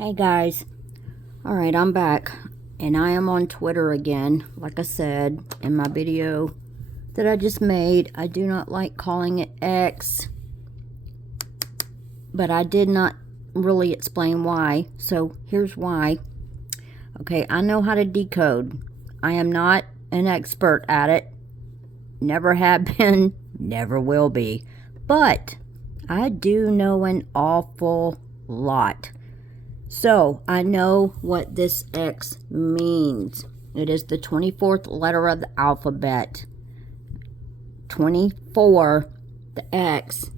Hey guys, alright, I'm back and I am on Twitter again. Like I said in my video that I just made, I do not like calling it X, but I did not really explain why, so here's why. Okay, I know how to decode. I am not an expert at it, never have been, never will be, but I do know an awful lot. So, I know what this X means. It is the 24th letter of the alphabet. 24, the X,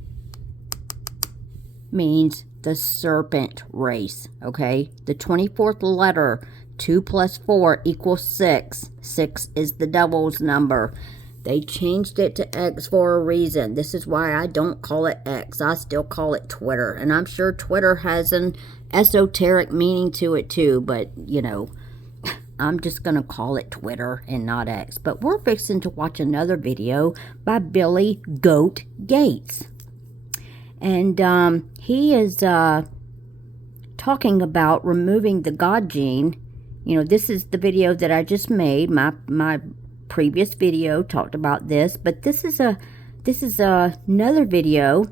means the serpent race, okay? The 24th letter, 2 plus 4 equals 6. 6 is the devil's number. They changed it to X for a reason. This is why I don't call it X. I still call it Twitter. And I'm sure Twitter has an esoteric meaning to it too. But, you know, I'm just going to call it Twitter and not X. But we're fixing to watch another video by Billy Goat Gates. And he is talking about removing the God gene. You know, this is the video that I just made. My previous video talked about this, but this is another video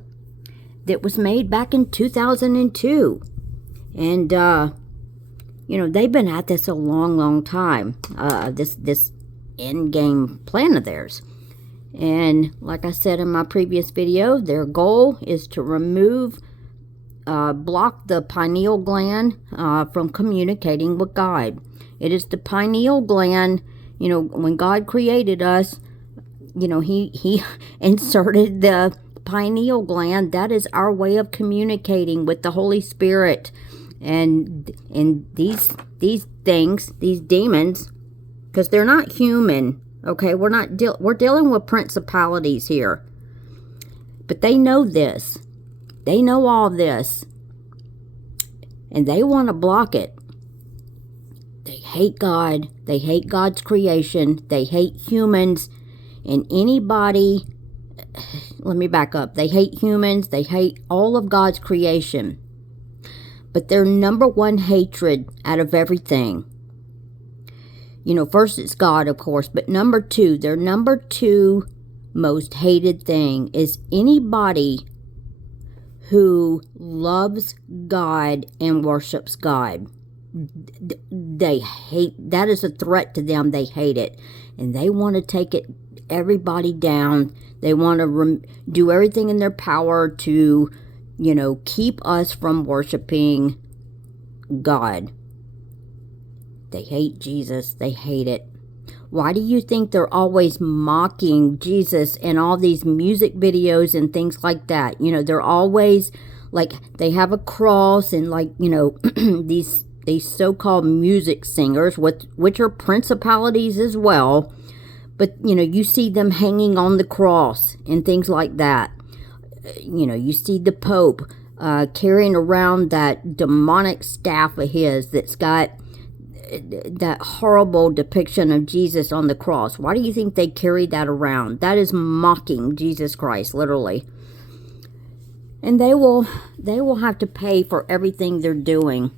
that was made back in 2002, and you know, they've been at this a long time, this end game plan of theirs. And like I said in my previous video, their goal is to block the pineal gland from communicating with God. It is the pineal gland. You know, when God created us, you know, he inserted the pineal gland. That is our way of communicating with the Holy Spirit. And these things, these demons, because they're not human, okay? We're dealing with principalities here. But they know this. They know all this. And they want to block it. They hate God. They hate God's creation. They hate humans. And anybody, let me back up. They hate humans. They hate all of God's creation. But their number one hatred out of everything, you know, first it's God, of course, but number two, their number two most hated thing is anybody who loves God and worships God. They hate, that is a threat to them. They hate it, and they want to take everybody down. They want to do everything in their power to, you know, keep us from worshiping God. They hate Jesus. They hate it. Why do you think they're always mocking Jesus in all these music videos and things like that? You know, they're always like, they have a cross and, like, you know, these so-called music singers, which are principalities as well, but, you know, you see them hanging on the cross and things like that. You know, you see the Pope carrying around that demonic staff of his that's got that horrible depiction of Jesus on the cross. Why do you think they carry that around? That is mocking Jesus Christ, literally. And they will have to pay for everything they're doing.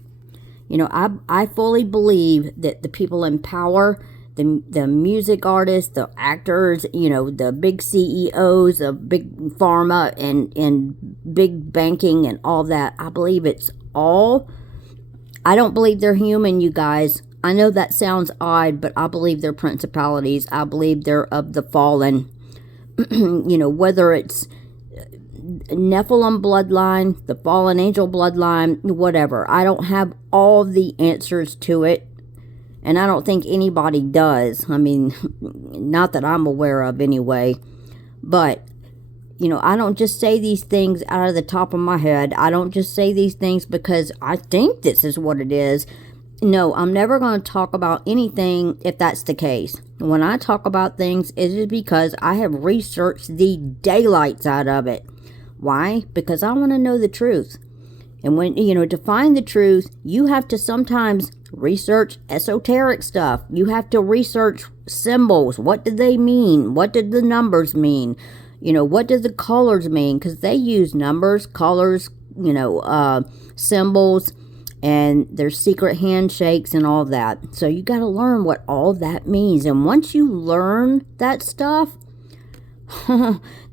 You know, I fully believe that the people in power, the music artists, the actors, you know, the big CEOs of big pharma and big banking and all that, I believe it's all, I don't believe they're human, you guys. I know that sounds odd, but I believe they're principalities. I believe they're of the fallen. You know, whether it's Nephilim bloodline, the fallen angel bloodline, whatever. I don't have all the answers to it, and I don't think anybody does. I mean, not that I'm aware of anyway. But, you know, I don't just say these things out of the top of my head. I don't just say these things because I think this is what it is. No, I'm never going to talk about anything if that's the case. When I talk about things, it is because I have researched the daylights out of it. Why? Because I want to know the truth. And when, you know, to find the truth, you have to sometimes research esoteric stuff. You have to research symbols. What do they mean? What did the numbers mean? You know, what do the colors mean? Because they use numbers, colors, you know, symbols, and there's secret handshakes and all that. So you got to learn what all that means. And once you learn that stuff,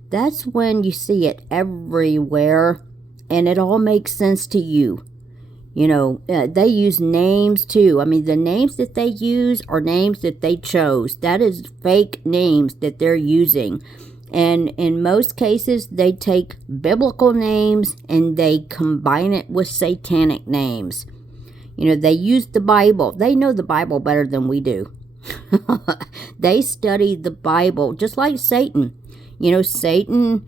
that's when you see it everywhere and it all makes sense to you. You know, they use names too. I mean, the names that they use are names that they chose. That is fake names that they're using. And in most cases, they take biblical names and they combine it with satanic names. You know, they use the Bible. They know the Bible better than we do. They study the Bible, just like Satan. You know, Satan,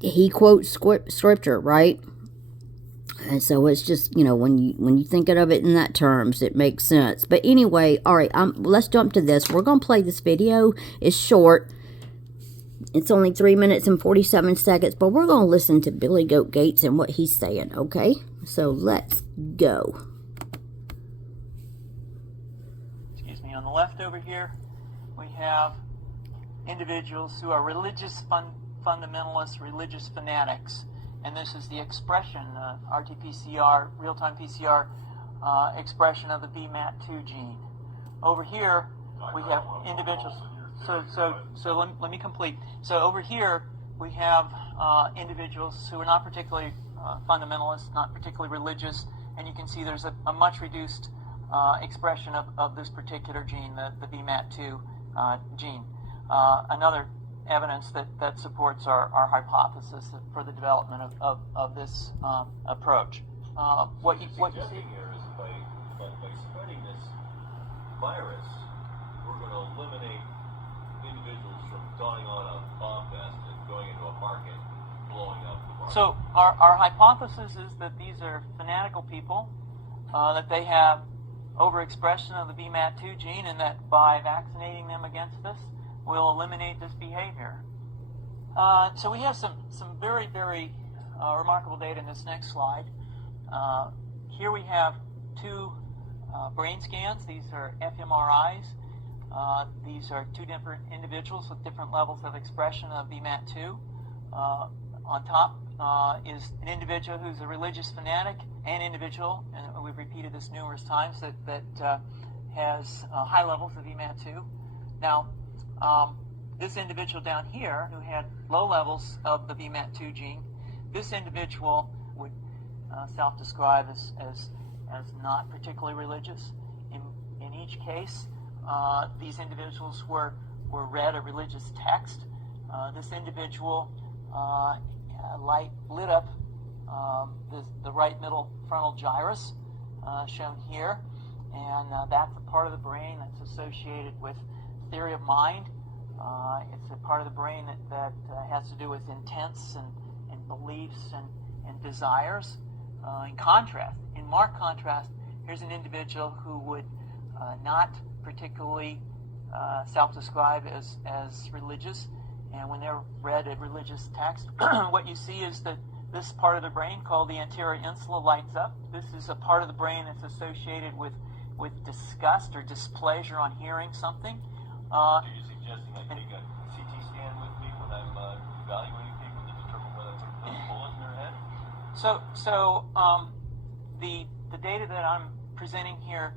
he quotes scripture, right? And so it's just, you know, when you think of it in that terms, it makes sense. But anyway, all right, let's jump to this. We're going to play this video. It's short. It's only 3 minutes and 47 seconds, but we're going to listen to Billy Goat Gates and what he's saying, okay? So let's go. Excuse me, on the left over here, we have individuals who are religious fundamentalists, religious fanatics. And this is the expression, RT-PCR, real-time PCR expression of the VMAT2 gene. Over here, we have individuals. So let me complete. So over here, we have individuals who are not particularly fundamentalist, not particularly religious, and you can see there's a much reduced expression of this particular gene, the VMAT2 gene. Another evidence that supports our hypothesis for the development of this approach. What you see here is by spreading this virus, we're going to eliminate individuals from going on a bomb test and going into a market, blowing up the market. So our hypothesis is that these are fanatical people, that they have overexpression of the VMAT2 gene, and that by vaccinating them against this, we'll eliminate this behavior. So we have some very, very remarkable data in this next slide. Here we have two brain scans. These are fMRIs. These are two different individuals with different levels of expression of VMAT2. On top is an individual who's a religious fanatic, an individual, and we've repeated this numerous times, that has high levels of VMAT2. Now, this individual down here who had low levels of the VMAT2 gene, this individual would self-describe as not particularly religious. In each case, these individuals were read a religious text. This individual lit up the right middle frontal gyrus, shown here, and that's a part of the brain that's associated with theory of mind. It's a part of the brain that has to do with intents and beliefs and desires. In marked contrast, here's an individual who would not particularly self-describe as religious, and when they're read a religious text, what you see is that this part of the brain called the anterior insula lights up. This is a part of the brain that's associated with disgust or displeasure on hearing something. Are you suggesting I take a CT scan with me when I'm evaluating people to determine whether I put a bullet in their head? So the data that I'm presenting here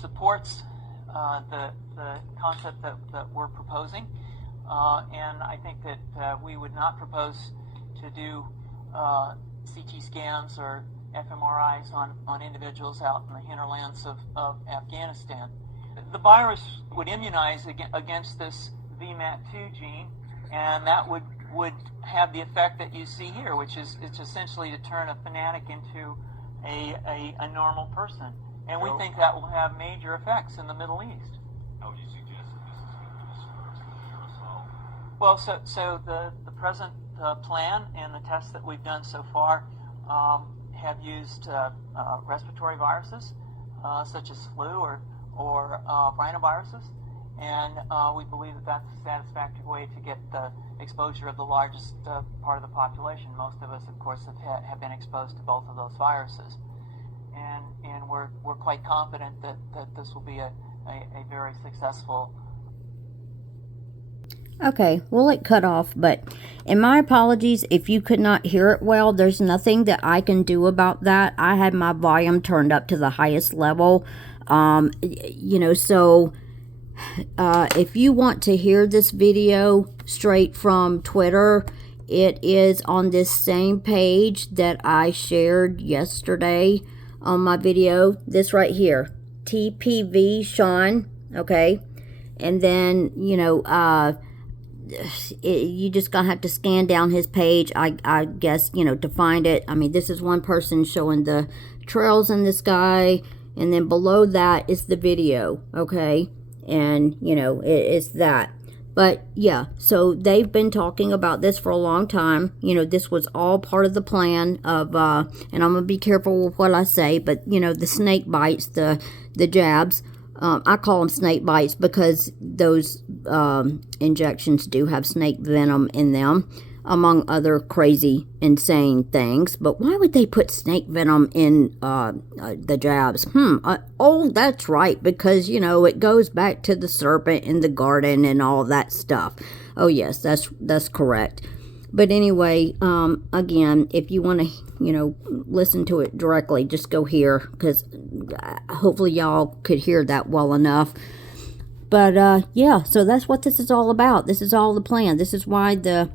supports the concept that we're proposing, and I think that we would not propose to do CT scans or fMRIs on individuals out in the hinterlands of Afghanistan. The virus would immunize against this VMAT2 gene, and that would have the effect that you see here, which is it's essentially to turn a fanatic into a normal person. And we think that will have major effects in the Middle East. How would you suggest that this is going to disperse the aerosol? Well, so the present plan and the tests that we've done so far have used respiratory viruses such as flu or rhinoviruses, and we believe that that's a satisfactory way to get the exposure of the largest part of the population. Most of us, of course, have been exposed to both of those viruses, and we're quite confident that this will be a very successful. Okay, well, it cut off, but and my apologies if you could not hear it well. There's nothing that I can do about that. I had my volume turned up to the highest level. So if you want to hear this video straight from Twitter, it is on this same page that I shared yesterday on my video. This right here, TPV Sean, okay? And then, you just gonna have to scan down his page, I guess, to find it. I mean, this is one person showing the trails in the sky, and then below that is the video, okay? And, it's that. But, yeah, so they've been talking about this for a long time. This was all part of the plan of, and I'm going to be careful with what I say, but, the snake bites, the jabs, I call them snake bites because those injections do have snake venom in them, among other crazy, insane things. But why would they put snake venom in the jabs? That's right, because, it goes back to the serpent in the garden and all that stuff. Oh, yes, that's correct. But anyway, again, if you want to, listen to it directly, just go here, because hopefully y'all could hear that well enough. But, yeah, so that's what this is all about. This is all the plan. This is why the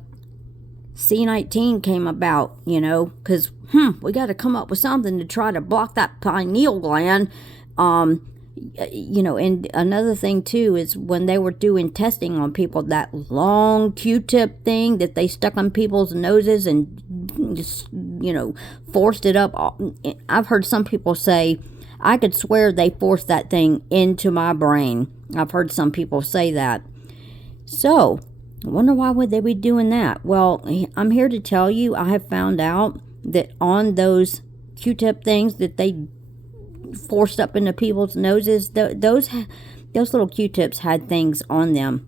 C-19 came about, because, we got to come up with something to try to block that pineal gland. And another thing too is when they were doing testing on people, that long Q-tip thing that they stuck on people's noses and just, forced it up. I've heard some people say, I could swear they forced that thing into my brain. I've heard some people say that. So, I wonder why would they be doing that? Well, I'm here to tell you, I have found out that on those Q-tip things that they forced up into people's noses, those little Q-tips had things on them.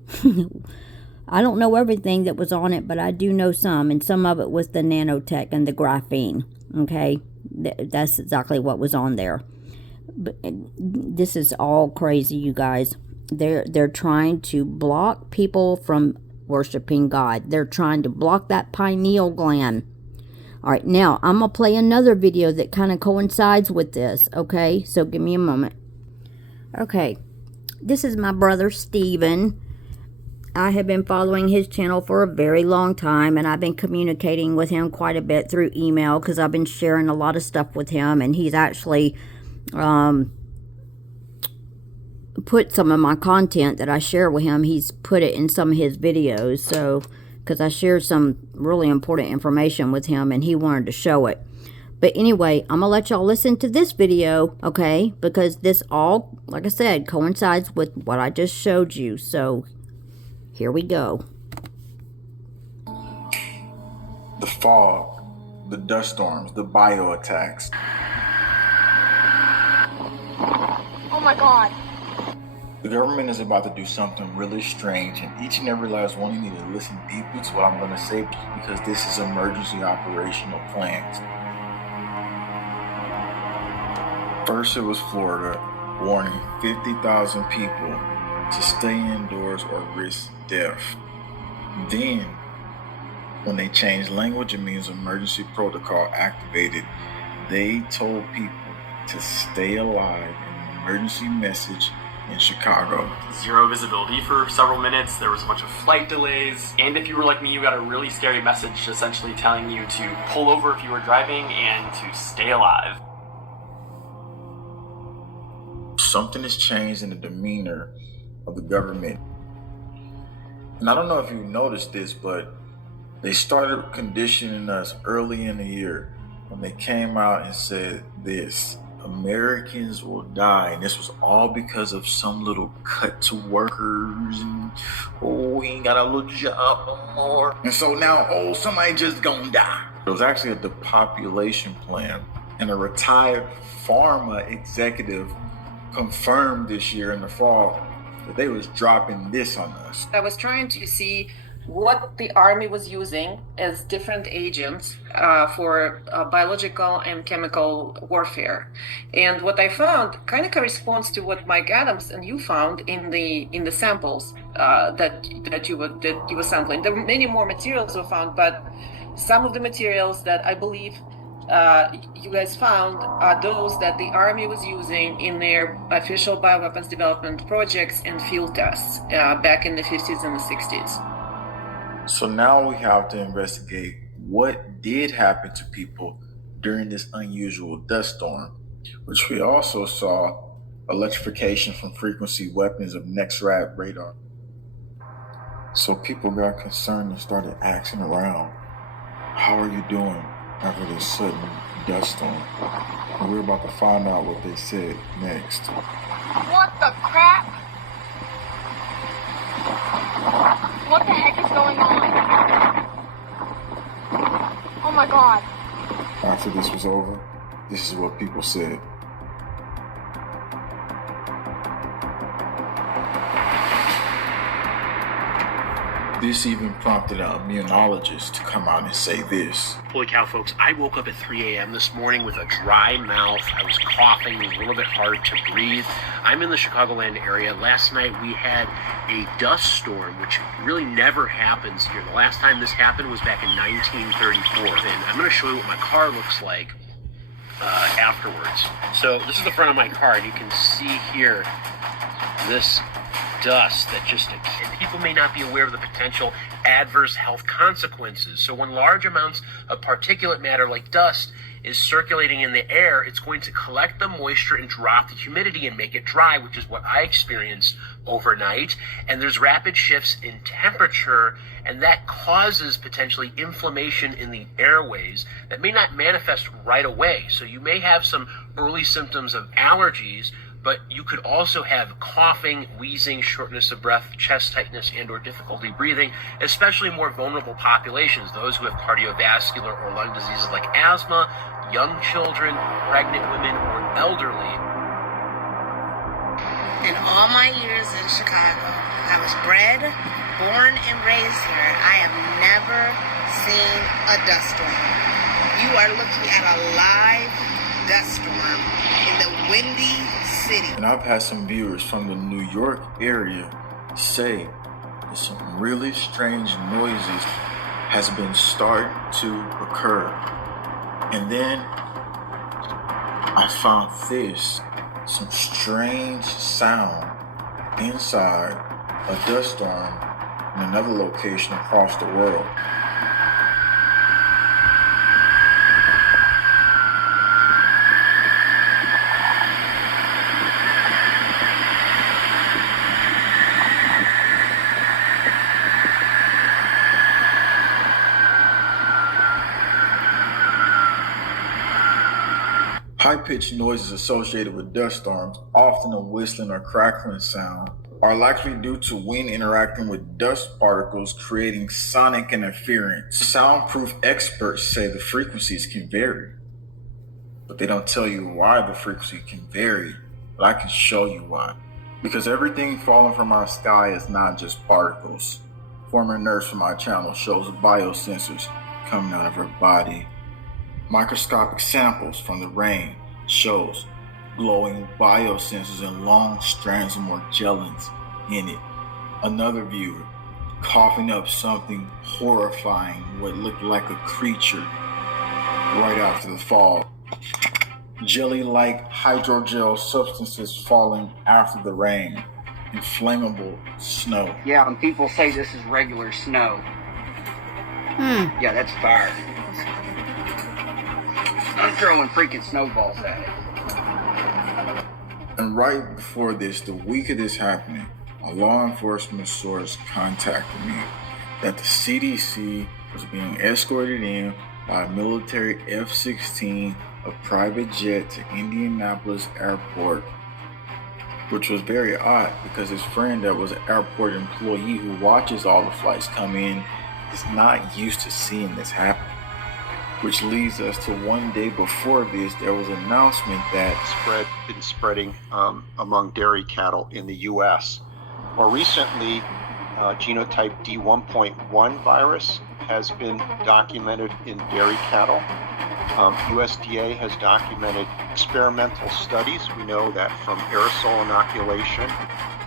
I don't know everything that was on it, but I do know some, and some of it was the nanotech and the graphene. Okay, that's exactly what was on there. But this is all crazy, you guys. They're trying to block people from worshiping God. They're trying to block that pineal gland. All right, now I'm going to play another video that kind of coincides with this, okay? So give me a moment. Okay, this is my brother Steven. I have been following his channel for a very long time, and I've been communicating with him quite a bit through email because I've been sharing a lot of stuff with him, and he's actually put some of my content that I share with him, he's put it in some of his videos, so because I shared some really important information with him and he wanted to show it. But anyway, I'm going to let y'all listen to this video, okay? Because this all, like I said, coincides with what I just showed you. So, here we go. The fog, the dust storms, the bio attacks. Oh my God. The government is about to do something really strange, and each and every last one of you need to listen deeply to what I'm going to say, because this is emergency operational plans. First, it was Florida, warning 50,000 people to stay indoors or risk death. Then, when they changed language, it means emergency protocol activated. They told people to stay alive in an emergency message in Chicago. Zero visibility for several minutes. There was a bunch of flight delays. And if you were like me, you got a really scary message essentially telling you to pull over if you were driving and to stay alive. Something has changed in the demeanor of the government. And I don't know if you noticed this, but they started conditioning us early in the year when they came out and said this: Americans will die, and this was all because of some little cut to workers, and we ain't got a little job no more. And so now, somebody just gonna die. It was actually a depopulation plan, and a retired pharma executive confirmed this year in the fall that they was dropping this on us. I was trying to see what the army was using as different agents for biological and chemical warfare. And what I found kind of corresponds to what Mike Adams and you found in the samples that you were sampling. There were many more materials were found, but some of the materials that I believe you guys found are those that the Army was using in their official bioweapons development projects and field tests back in the 50s and the 60s. So now we have to investigate what did happen to people during this unusual dust storm, which we also saw electrification from frequency weapons of NEXRAD radar. So people got concerned and started asking around, how are you doing after this sudden dust storm? And we're about to find out what they said next. What the crap? What the heck is going on? Oh my god. After this was over, this is what people said. This even prompted an immunologist to come out and say this. Holy cow, folks, I woke up at 3 a.m. this morning with a dry mouth. I was coughing, it was a little bit hard to breathe. I'm in the Chicagoland area. Last night we had a dust storm, which really never happens here. The last time this happened was back in 1934. And I'm going to show you what my car looks like afterwards. So this is the front of my car, and you can see here this dust that just, and people may not be aware of the potential adverse health consequences. So when large amounts of particulate matter like dust is circulating in the air, it's going to collect the moisture and drop the humidity and make it dry, which is what I experienced overnight. And there's rapid shifts in temperature, and that causes potentially inflammation in the airways that may not manifest right away. So you may have some early symptoms of allergies, but you could also have coughing, wheezing, shortness of breath, chest tightness, and or difficulty breathing, especially more vulnerable populations, those who have cardiovascular or lung diseases like asthma, young children, pregnant women, or elderly. In all my years in Chicago, I was bred, born, and raised here. I have never seen a dust storm. You are looking at a live dust storm in the windy city. And I've had some viewers from the New York area say that some really strange noises has been starting to occur. And then I found this, some strange sound inside a dust storm in another location across the world. High-pitched noises associated with dust storms, often a whistling or crackling sound, are likely due to wind interacting with dust particles creating sonic interference. Soundproof experts say the frequencies can vary, but they don't tell you why the frequency can vary, but I can show you why. Because everything falling from our sky is not just particles. Former nurse from my channel shows biosensors coming out of her body. Microscopic samples from the rain shows glowing biosensors and long strands of Morgellons in it. Another viewer coughing up something horrifying, what looked like a creature right after the fall. Jelly-like hydrogel substances falling after the rain. Inflammable snow. Yeah, and people say this is regular snow. Yeah, that's fire. I'm throwing freaking snowballs at it. And right before this, the week of this happening, a law enforcement source contacted me that the CDC was being escorted in by a military F-16, a private jet, to Indianapolis Airport, which was very odd because his friend that was an airport employee who watches all the flights come in is not used to seeing this happen. Which leads us to one day before this, there was an announcement that been spreading among dairy cattle in the U.S. More recently, genotype D1.1 virus has been documented in dairy cattle. USDA has documented experimental studies. We know that from aerosol inoculation.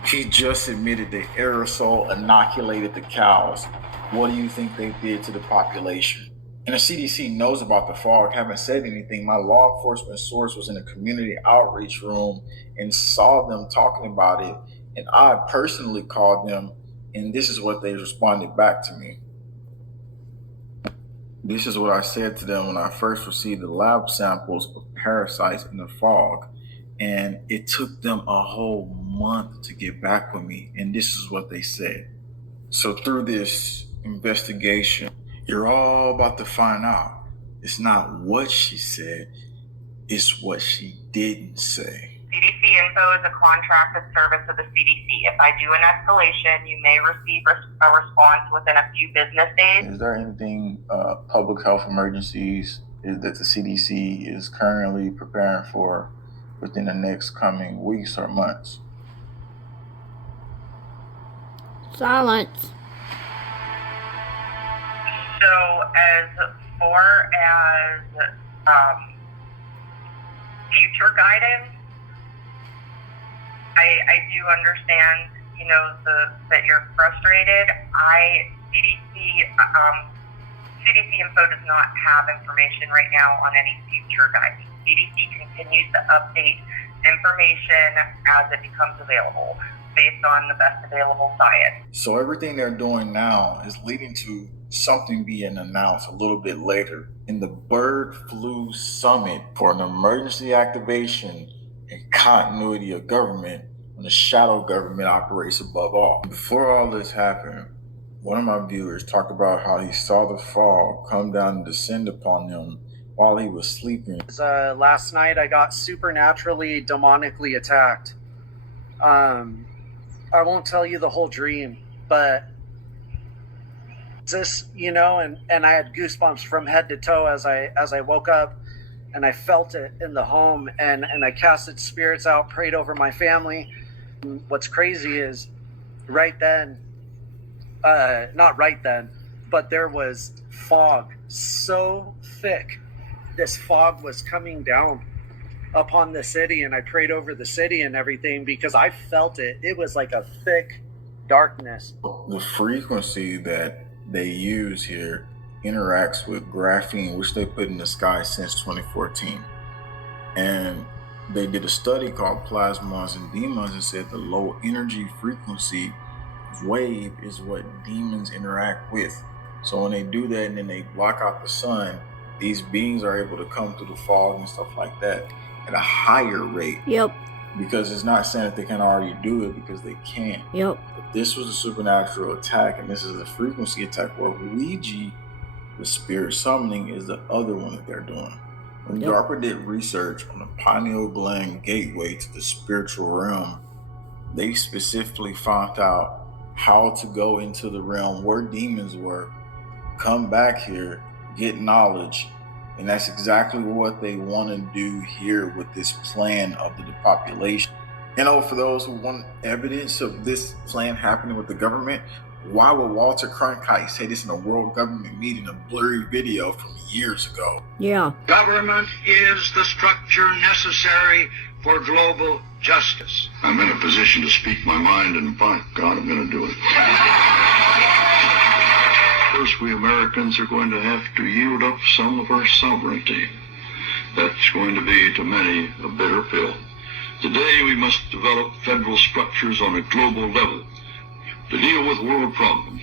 He just admitted they aerosol inoculated the cows. What do you think they did to the population? And the CDC knows about the fog, haven't said anything. My law enforcement source was in a community outreach room and saw them talking about it. And I personally called them, and this is what they responded back to me. This is what I said to them when I first received the lab samples of parasites in the fog. And it took them a whole month to get back with me. And this is what they said. So through this investigation, you're all about to find out. It's not what she said, it's what she didn't say. CDC Info is a contracted service of the CDC. If I do an escalation, you may receive a response within a few business days. Is there anything public health emergencies that the CDC is currently preparing for within the next coming weeks or months? Silence. So as far as future guidance, I do understand, that you're frustrated. CDC Info does not have information right now on any future guidance. CDC continues to update information as it becomes available based on the best available science. So everything they're doing now is leading to something being announced a little bit later in the Bird Flu Summit for an emergency activation and continuity of government when the shadow government operates above all. Before all this happened, one of my viewers talked about how he saw the fog come down and descend upon him while he was sleeping. Last night I got supernaturally, demonically attacked. I won't tell you the whole dream, but this, and I had goosebumps from head to toe as I woke up, and I felt it in the home, and I casted spirits out, prayed over my family. What's crazy is right then, not right then, but there was fog so thick. This fog was coming down upon the city, and I prayed over the city and everything because I felt it. It was like a thick darkness. The frequency that they use here interacts with graphene, which they put in the sky since 2014. And they did a study called Plasmons and Demons and said the low energy frequency wave is what demons interact with. So when they do that and then they block out the sun, these beings are able to come through the fog and stuff like that at a higher rate. Yep. Because it's not saying that they can already do it, because they can. Yep. But this was a supernatural attack, and this is a frequency attack, where Ouija, the spirit summoning, is the other one that they're doing. When DARPA did research on the pineal gland gateway to the spiritual realm, they specifically found out how to go into the realm where demons were, come back here, get knowledge, and that's exactly what they want to do here with this plan of the depopulation. For those who want evidence of this plan happening with the government, why would Walter Cronkite say this in a world government meeting, a blurry video from years ago? Yeah. Government is the structure necessary for global justice. I'm in a position to speak my mind, and by God, I'm going to do it. First, we Americans are going to have to yield up some of our sovereignty. That's going to be, to many, a bitter pill. Today, we must develop federal structures on a global level. To deal with world problems,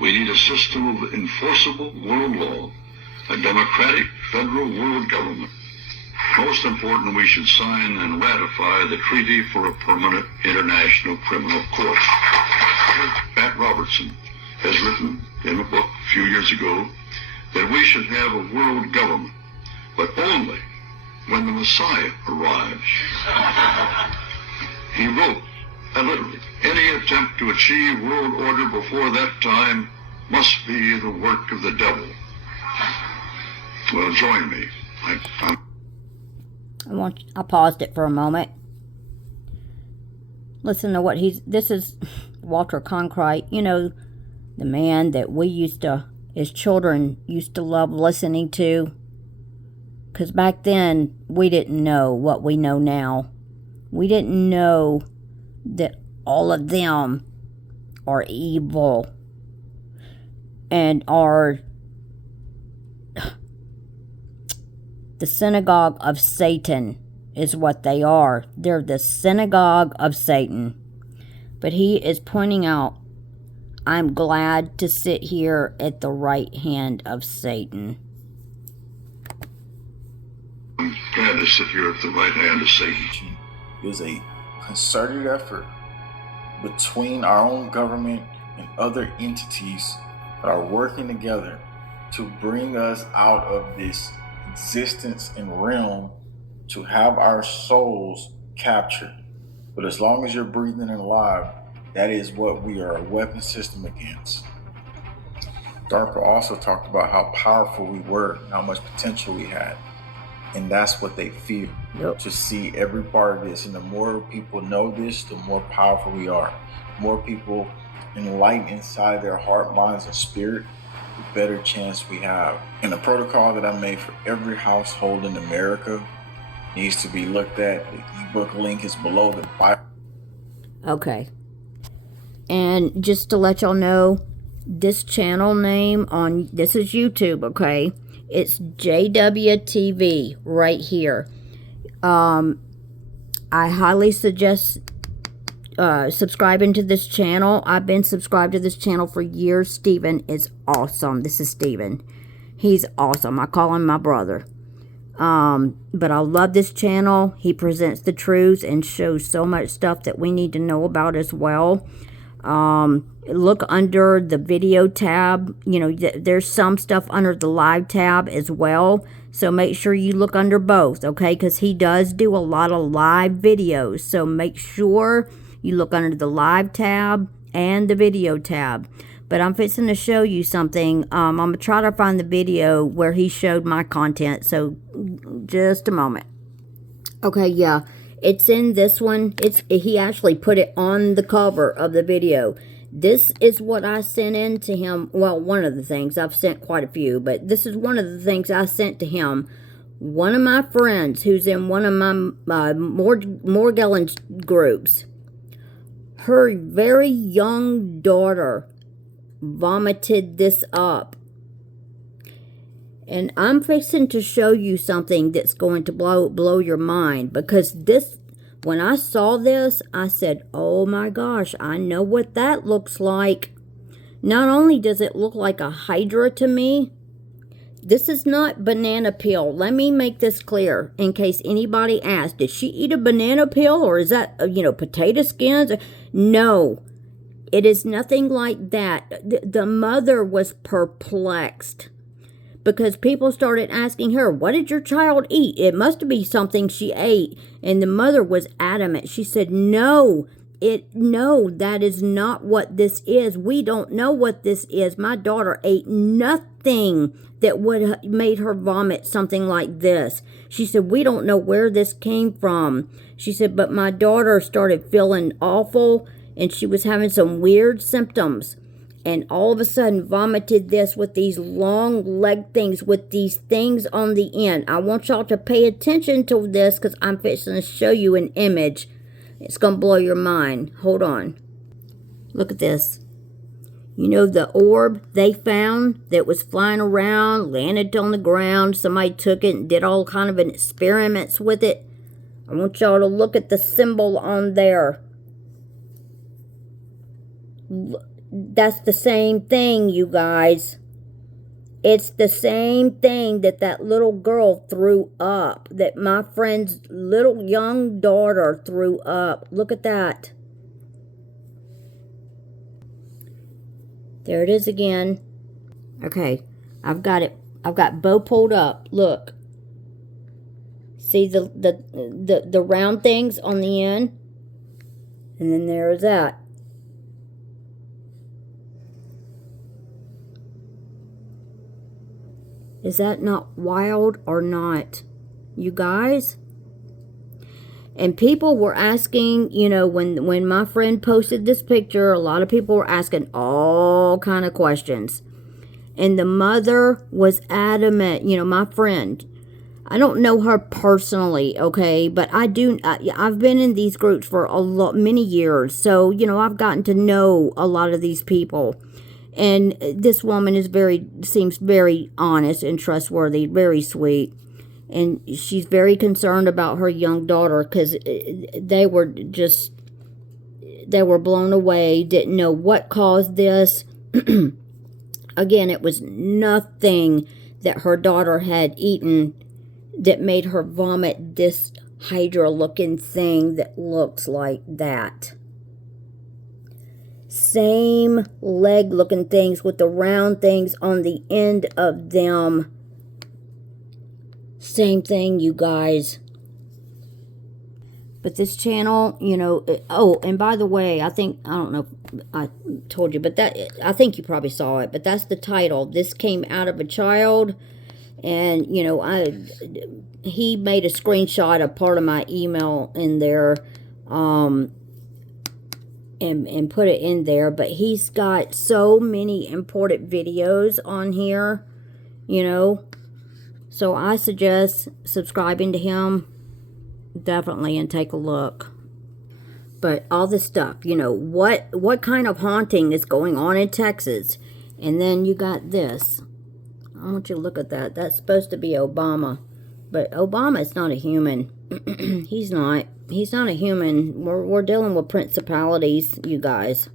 we need a system of enforceable world law, a democratic federal world government. Most important, we should sign and ratify the Treaty for a Permanent International Criminal Court. Pat Robertson has written in a book a few years ago that we should have a world government, but only when the Messiah arrives. He wrote, and literally, any attempt to achieve world order before that time must be the work of the devil. Well, join me. I paused it for a moment. Listen to what this is Walter Cronkite, you know, the man that we used to, as children, used to love listening to. Because back then, we didn't know what we know now. We didn't know that all of them are evil and are the synagogue of Satan is what they are. They're the synagogue of Satan. But he is pointing out, I'm glad to sit here at the right hand of Satan. I'm glad to sit here at the right hand of Satan. There's a concerted effort between our own government and other entities that are working together to bring us out of this existence and realm to have our souls captured. But as long as you're breathing and alive, that is what we are a weapon system against. DARPA also talked about how powerful we were and how much potential we had. And that's what they fear, to see every part of this. And the more people know this, the more powerful we are. The more people enlighten inside their heart, minds, and spirit, the better chance we have. And the protocol that I made for every household in America needs to be looked at. The ebook link is below the Bible. Okay. And just to let y'all know, this channel name on, this is YouTube, okay? It's JWTV right here. I highly suggest subscribing to this channel. I've been subscribed to this channel for years. Steven is awesome. This is Steven. He's awesome. I call him my brother. But I love this channel. He presents the truths and shows so much stuff that we need to know about as well. Look under the video tab. You know, there's some stuff under the live tab as well. So make sure you look under both, okay? Because he does do a lot of live videos. So make sure you look under the live tab and the video tab. But I'm fixing to show you something. I'm going to try to find the video where he showed my content. So just a moment. Okay, yeah. It's in this one. He actually put it on the cover of the video. This is what I sent in to him. Well, one of the things. I've sent quite a few. But this is one of the things I sent to him. One of my friends who's in one of my Morgellons groups. Her very young daughter vomited this up. And I'm fixing to show you something that's going to blow your mind. Because this, when I saw this, I said, oh my gosh, I know what that looks like. Not only does it look like a hydra to me, this is not banana peel. Let me make this clear in case anybody asks, did she eat a banana peel or is that, potato skins? No, it is nothing like that. The mother was perplexed. Because people started asking her, what did your child eat? It must be something she ate. And the mother was adamant. She said, no, that is not what this is. We don't know what this is. My daughter ate nothing that would have made her vomit something like this. She said, we don't know where this came from. She said, but my daughter started feeling awful and she was having some weird symptoms. And all of a sudden vomited this with these long leg things, with these things on the end. I want y'all to pay attention to this because I'm fixing to show you an image. It's going to blow your mind. Hold on. Look at this. You know the orb they found that was flying around, landed on the ground. Somebody took it and did all kind of experiments with it. I want y'all to look at the symbol on there. That's the same thing, you guys. It's the same thing that little girl threw up. That my friend's little young daughter threw up. Look at that. There it is again. Okay, I've got it. I've got Bo pulled up. Look. See the round things on the end? And then there's that. Is that not wild or not? You guys? And people were asking, you know, when my friend posted this picture, a lot of people were asking all kind of questions. And the mother was adamant, you know, my friend. I don't know her personally, okay, but I've been in these groups for many years. So, you know, I've gotten to know a lot of these people. And this woman seems very honest and trustworthy, very sweet. And she's very concerned about her young daughter because they were blown away, didn't know what caused this. Again, it was nothing that her daughter had eaten that made her vomit this hydra-looking thing that looks like that. Same leg-looking things with the round things on the end of them. Same thing, you guys. But this channel, you know, oh, and by the way, I don't know if I told you, but I think you probably saw it, but that's the title. This came out of a child, and, you know, he made a screenshot of part of my email in there, and put it in there, but he's got so many important videos on here, you know, so I suggest subscribing to him definitely and take a look. But all this stuff, you know, what kind of haunting is going on in Texas? And then you got this. I want you to look at that. That's supposed to be Obama, but Obama is not a human. He's not a human. We're dealing with principalities, you guys.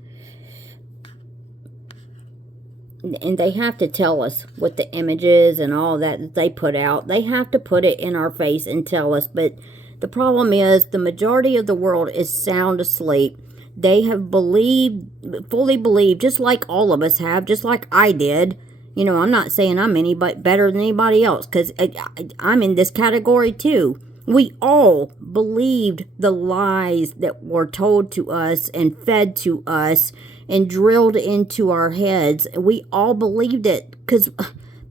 And they have to tell us what the images and all that they put out. They have to put it in our face and tell us. But the problem is the majority of the world is sound asleep. They have fully believed, just like all of us have, just like I did. You know, I'm not saying I'm any but better than anybody else, because I'm in this category too. We all believed the lies that were told to us and fed to us and drilled into our heads. We all believed it because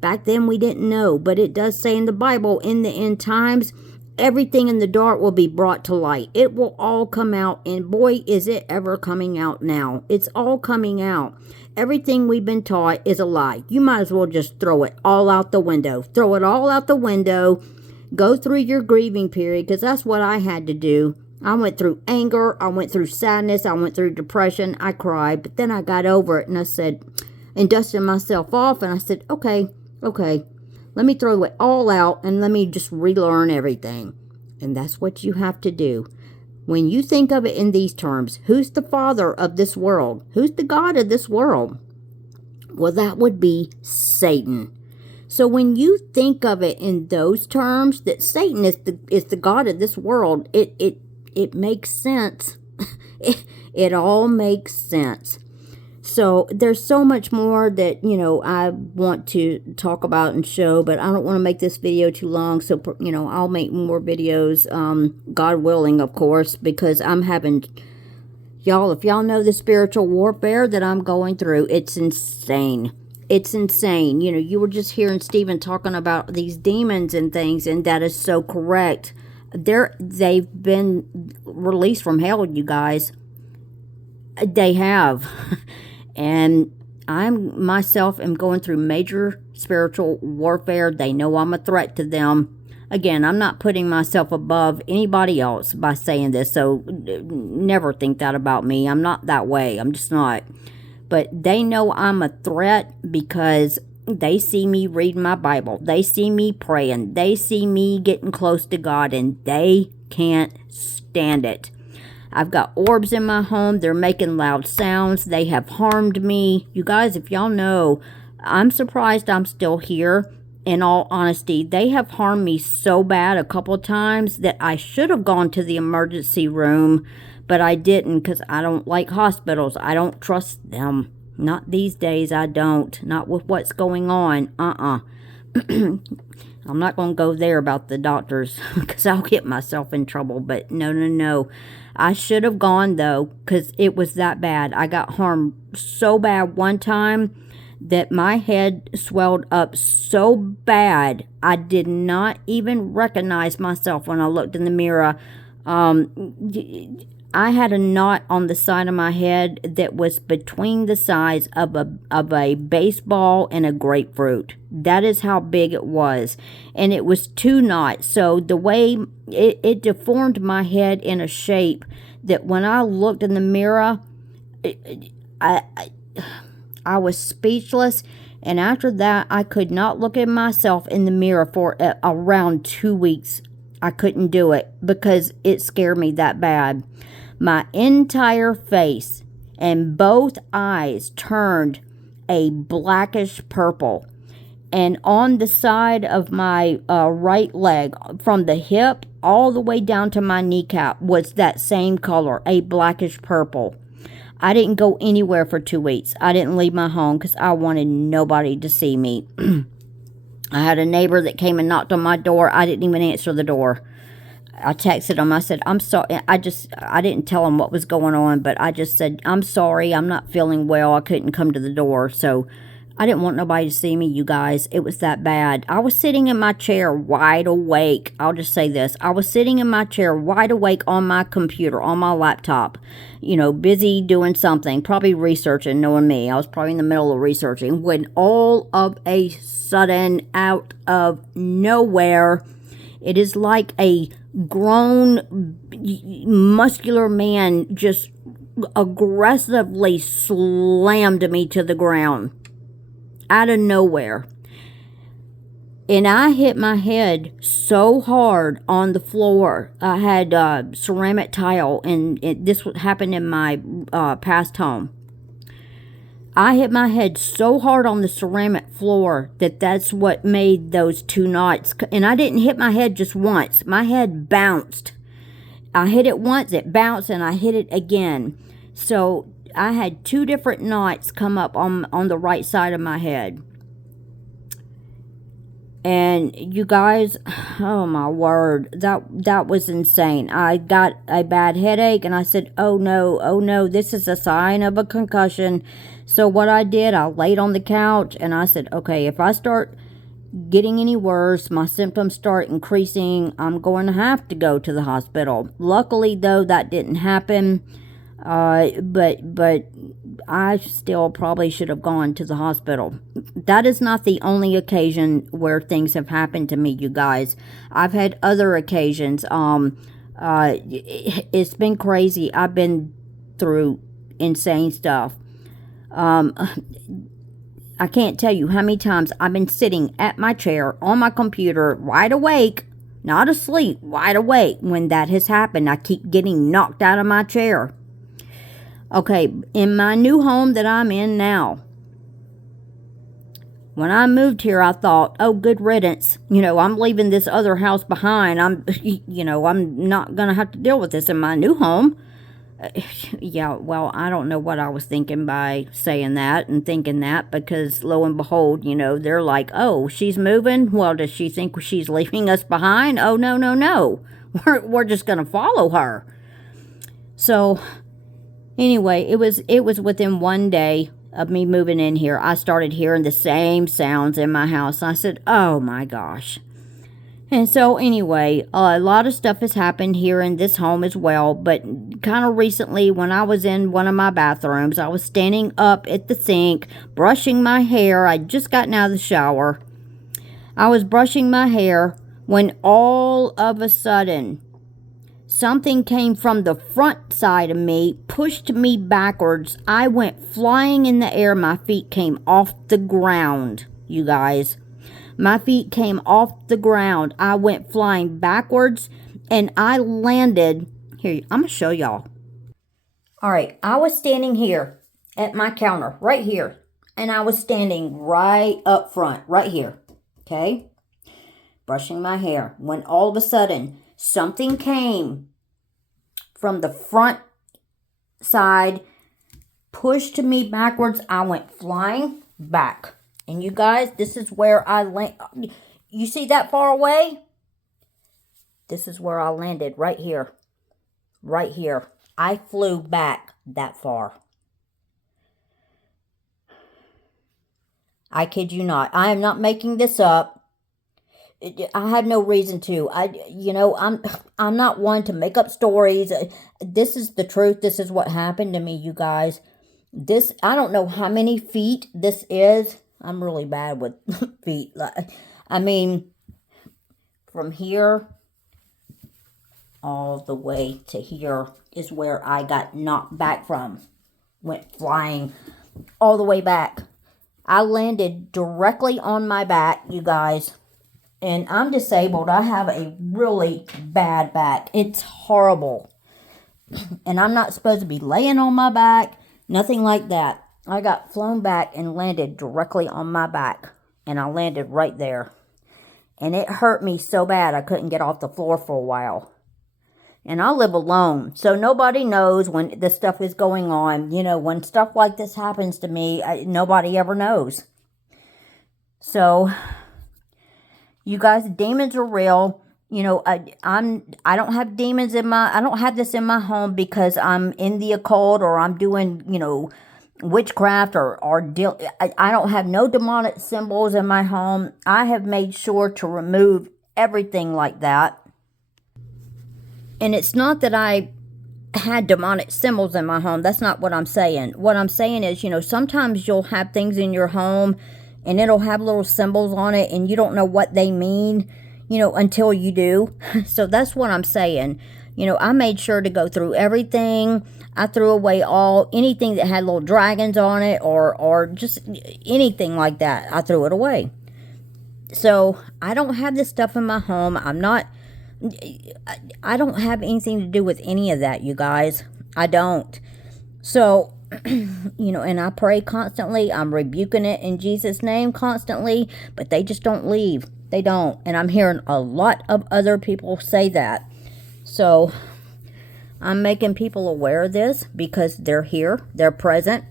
back then we didn't know. But it does say in the Bible, in the end times, everything in the dark will be brought to light. It will all come out, and boy, is it ever coming out now. It's all coming out. Everything we've been taught is a lie. You might as well just throw it all out the window. Throw it all out the window. Go through your grieving period, because that's what I had to do. I went through anger. I went through sadness. I went through depression. I cried, but then I got over it, and I said, and dusted myself off, and I said, okay, let me throw it all out, and let me just relearn everything. And that's what you have to do. When you think of it in these terms, who's the father of this world? Who's the God of this world? Well, that would be Satan. So when you think of it in those terms, that Satan is the God of this world, it makes sense. It all makes sense. So there's so much more that, you know, I want to talk about and show, but I don't want to make this video too long. So, you know, I'll make more videos, God willing, of course, because I'm having, y'all, if y'all know the spiritual warfare that I'm going through, it's insane. It's insane. You know, you were just hearing Stephen talking about these demons and things, and that is so correct. They've been released from hell, you guys. They have. And I myself am going through major spiritual warfare. They know I'm a threat to them. Again, I'm not putting myself above anybody else by saying this, so never think that about me. I'm not that way. I'm just not. But they know I'm a threat because they see me reading my Bible. They see me praying. They see me getting close to God, and they can't stand it. I've got orbs in my home. They're making loud sounds. They have harmed me. You guys, if y'all know, I'm surprised I'm still here. In all honesty, they have harmed me so bad a couple times that I should have gone to the emergency room, but I didn't because I don't like hospitals. I don't trust them. Not these days, I don't. Not with what's going on. I'm not going to go there about the doctors because I'll get myself in trouble, but no. I should have gone, though, because it was that bad. I got harmed so bad one time that my head swelled up so bad I did not even recognize myself when I looked in the mirror. I had a knot on the side of my head that was between the size of a baseball and a grapefruit. That is how big it was. And it was 2 knots. So the way it deformed my head in a shape that when I looked in the mirror, I was speechless. And after that, I could not look at myself in the mirror for around 2 weeks. I couldn't do it because it scared me that bad. My entire face and both eyes turned a blackish purple. And on the side of my right leg, from the hip all the way down to my kneecap, was that same color, a blackish purple. I didn't go anywhere for 2 weeks. I didn't leave my home because I wanted nobody to see me. I had a neighbor that came and knocked on my door. I didn't even answer the door. I texted him. I said, I'm sorry. I didn't tell him what was going on, but I just said, I'm sorry. I'm not feeling well. I couldn't come to the door. So I didn't want nobody to see me, you guys. It was that bad. I was sitting in my chair wide awake. I'll just say this. I was sitting in my chair wide awake on my computer, on my laptop, busy doing something, probably researching, knowing me. I was probably in the middle of researching when all of a sudden, out of nowhere, it is like a grown, muscular man just aggressively slammed me to the ground out of nowhere. And I hit my head so hard on the floor. I had ceramic tile, and this happened in my past home. I hit my head so hard on the ceramic floor that's what made those 2 knots. And I didn't hit my head just once. My head bounced. I hit it once, it bounced, and I hit it again. So I had 2 different knots come up on the right side of my head. And you guys, oh my word, that was insane. I got a bad headache, and I said, oh no, this is a sign of a concussion. So what I did, I laid on the couch, and I said, okay, if I start getting any worse, my symptoms start increasing, I'm going to have to go to the hospital. Luckily, though, that didn't happen. But I still probably should have gone to the hospital. That is not the only occasion where things have happened to me, you guys. I've had other occasions. It's been crazy. I've been through insane stuff. I can't tell you how many times I've been sitting at my chair on my computer, wide awake, not asleep, wide awake when that has happened. I keep getting knocked out of my chair. Okay, in my new home that I'm in now, when I moved here, I thought, oh, good riddance. I'm leaving this other house behind. I'm not going to have to deal with this in my new home. Yeah, well, I don't know what I was thinking by saying that and thinking that, because lo and behold, they're like, oh, she's moving? Well, does she think she's leaving us behind? Oh, no. We're just going to follow her. So anyway, it was within 1 day of me moving in here, I started hearing the same sounds in my house. I said, oh my gosh. And so anyway, a lot of stuff has happened here in this home as well. But kind of recently, when I was in one of my bathrooms, I was standing up at the sink, brushing my hair. I'd just gotten out of the shower. I was brushing my hair when all of a sudden, something came from the front side of me, pushed me backwards. I went flying in the air. My feet came off the ground, you guys. My feet came off the ground. I went flying backwards, and I landed. Here, I'm going to show y'all. All right, I was standing here at my counter, right here. And I was standing right up front, right here. Okay? Brushing my hair. When all of a sudden, something came from the front side, pushed me backwards. I went flying back. And you guys, this is where I land. You see that far away? This is where I landed, right here. Right here. I flew back that far. I kid you not. I am not making this up. I have no reason to. I'm not one to make up stories. This is the truth. This is what happened to me, you guys. I don't know how many feet this is. I'm really bad with feet. I mean, from here all the way to here is where I got knocked back from. Went flying all the way back. I landed directly on my back, you guys. And I'm disabled. I have a really bad back. It's horrible. And I'm not supposed to be laying on my back. Nothing like that. I got flown back and landed directly on my back. And I landed right there. And it hurt me so bad I couldn't get off the floor for a while. And I live alone. So nobody knows when this stuff is going on. When stuff like this happens to me, nobody ever knows. So, you guys, demons are real. I don't have demons I don't have this in my home because I'm in the occult or I'm doing, witchcraft or I don't have no demonic symbols in my home. I have made sure to remove everything like that. And it's not that I had demonic symbols in my home. That's not what I'm saying. What I'm saying is, sometimes you'll have things in your home and it'll have little symbols on it and you don't know what they mean, until you do. So that's what I'm saying. I made sure to go through everything. I threw away anything that had little dragons on it or just anything like that. I threw it away. So I don't have this stuff in my home. I don't have anything to do with any of that, you guys. I don't. So, and I pray constantly. I'm rebuking it in Jesus' name constantly, but they just don't leave. They don't. And I'm hearing a lot of other people say that. So, I'm making people aware of this because they're here, they're present,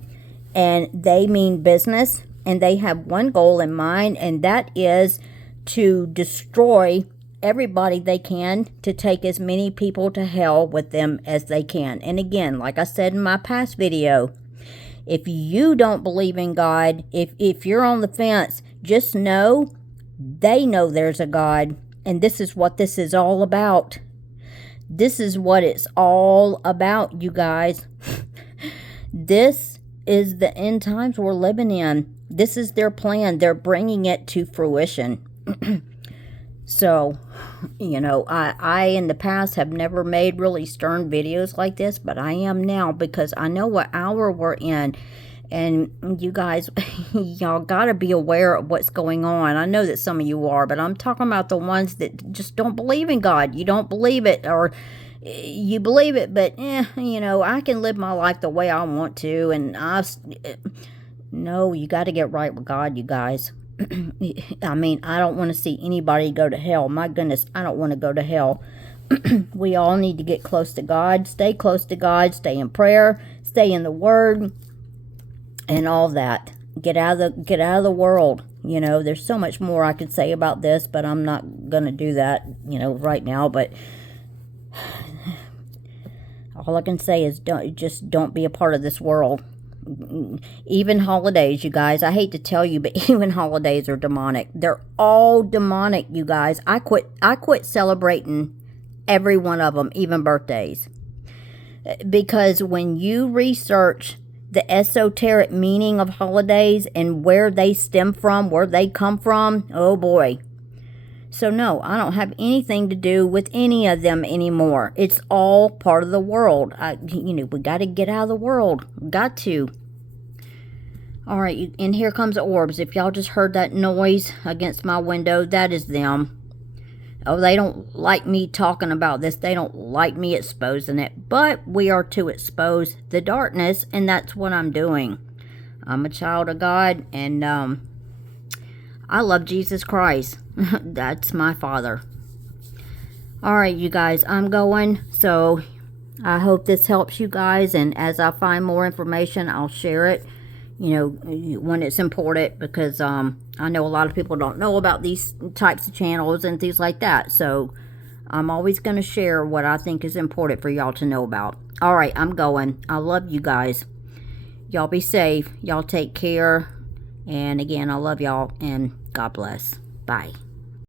and they mean business, and they have one goal in mind, and that is to destroy everybody they can, to take as many people to hell with them as they can. And again, like I said in my past video, if you don't believe in God, if you're on the fence, just know they know there's a God, and this is what this is all about. This is what it's all about, you guys. This is the end times we're living in. This is their plan. They're bringing it to fruition. So, I in the past have never made really stern videos like this, but I am now because I know what hour we're in. And you guys, y'all got to be aware of what's going on. I know that some of you are, but I'm talking about the ones that just don't believe in God. You don't believe it, or you believe it, but, I can live my life the way I want to. And no, you got to get right with God, you guys. I mean, I don't want to see anybody go to hell. My goodness, I don't want to go to hell. We all need to get close to God, stay close to God, stay in prayer, stay in the Word, and all that. Get out of the world. There's so much more I could say about this, but I'm not gonna do that, right now. But all I can say is don't be a part of this world. Even holidays, you guys, I hate to tell you, but even holidays are demonic. They're all demonic, you guys. I quit celebrating every one of them, even birthdays, because when you research the esoteric meaning of holidays and where they stem from, where they come from, oh boy. So no, I don't have anything to do with any of them anymore. It's all part of the world. We got to get out of the world. Got to. All right, and here comes the orbs. If y'all just heard that noise against my window, that is them. Oh, they don't like me talking about this. They don't like me exposing it. But we are to expose the darkness, and that's what I'm doing. I'm a child of God, and I love Jesus Christ. That's my Father. All right, you guys, I'm going. So I hope this helps you guys, and as I find more information, I'll share it, when it's important, because I know a lot of people don't know about these types of channels and things like that. So I'm always going to share what I think is important for y'all to know about. All right, I'm going. I love you guys. Y'all be safe. Y'all take care. And again, I love y'all, and God bless. Bye.